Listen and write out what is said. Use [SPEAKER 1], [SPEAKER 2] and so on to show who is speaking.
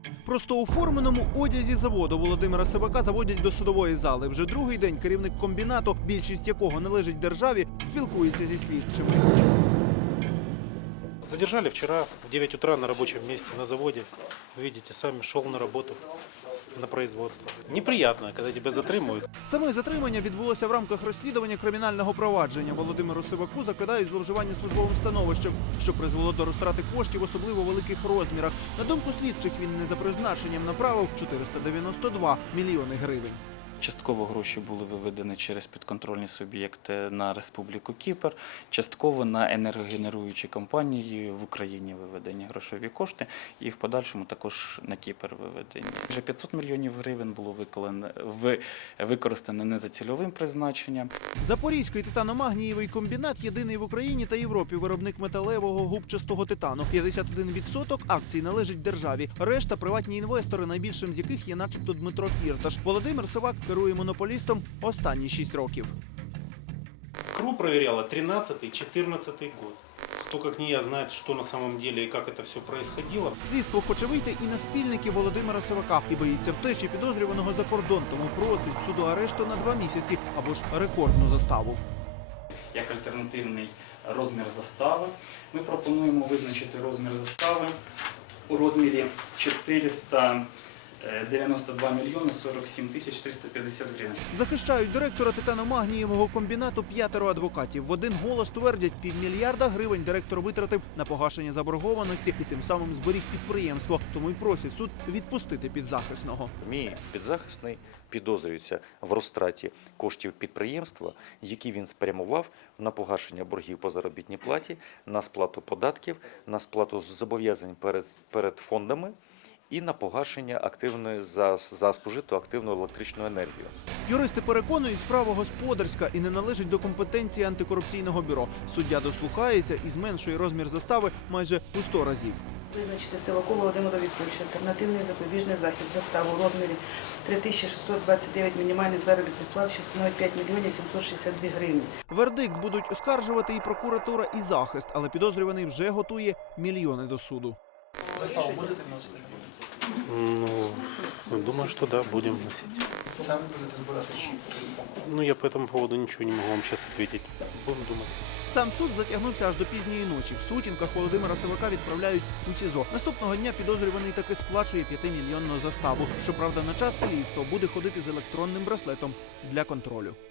[SPEAKER 1] Просто у форменому одязі заводу Володимира Сивака заводять до судової зали. Вже другий день керівник комбінату, більшість якого належить державі, спілкується зі слідчими.
[SPEAKER 2] Задержали вчера в 9 утра на рабочем месте на заводе. Видите, сами шел на работу, на производство. Неприятно, когда тебя затримують.
[SPEAKER 1] Саме затримання відбулося в рамках розслідування кримінального провадження. Володимиру Сиваку закидають зловживання службовим становищем, що призвело до розтрати коштів в особливо великих розмірах. На думку слідчих, він не за призначенням направив 492 мільйони гривень.
[SPEAKER 3] Частково гроші були виведені через підконтрольні суб'єкти на Республіку Кіпр, частково на енергогенеруючі компанії в Україні виведені грошові кошти і в подальшому також на Кіпр виведені. Вже 500 мільйонів гривень було використано не за цільовим призначенням.
[SPEAKER 1] Запорізький титано-магнієвий комбінат – єдиний в Україні та Європі виробник металевого губчастого титану. 51% акцій належить державі, решта – приватні інвестори, найбільшим з яких є начебто Дмитро Фірташ. Володимир Сивак керує монополістом останні 6 років.
[SPEAKER 2] КРУ проверяла 13-14 год. Кто, как не я, знает, что на самом деле и как это все происходило.
[SPEAKER 1] Слідство хоче вийти і на спільників Володимира Сивака. І боїться втечі підозрюваного за кордон, тому просить суду арешту на 2 місяці або ж рекордну заставу.
[SPEAKER 3] Як альтернативний розмір застави ми пропонуємо визначити розмір застави у розмірі 492 мільйони 47 тисяч 350 гривень.
[SPEAKER 1] Захищають директора титано-магнієвого комбінату 5 адвокатів. В один голос твердять, $500 мільярда директор витратив на погашення заборгованості і тим самим зберіг підприємство. Тому й просять суд відпустити підзахисного.
[SPEAKER 4] Мій підзахисний підозрюється в розтраті коштів підприємства, які він спрямував на погашення боргів по заробітній платі, на сплату податків, на сплату зобов'язань перед фондами і на погашення активної за спожиту активну електричну енергію.
[SPEAKER 1] Юристи переконують, справа господарська і не належить до компетенції антикорупційного бюро. Суддя дослухається і зменшує розмір застави майже у 100 разів.
[SPEAKER 5] Визначити Сиваку Володимиру Вікторовичу альтернативний запобіжний захід заставу у розмірі 3629 мінімальних заробітних плат, що становить 5 мільйонів 762 гривні.
[SPEAKER 1] Вердикт будуть оскаржувати і прокуратура, і захист, але підозрюваний вже готує мільйони до суду.
[SPEAKER 6] Заставу будете вносити?
[SPEAKER 2] Ну, думаю, что да, будем вносить.
[SPEAKER 6] Самі будете збирати чи потрібно?
[SPEAKER 2] Я по этому поводу ничего не могу вам сейчас ответить. Будем думать.
[SPEAKER 1] Сам суд затягнувся аж до пізньої ночі. В сутінках Володимира Сивака відправляють у СІЗО. Наступного дня підозрюваний таки сплачує 5-мільйонну заставу. Щоправда, на час слідства буде ходити з електронним браслетом для контролю.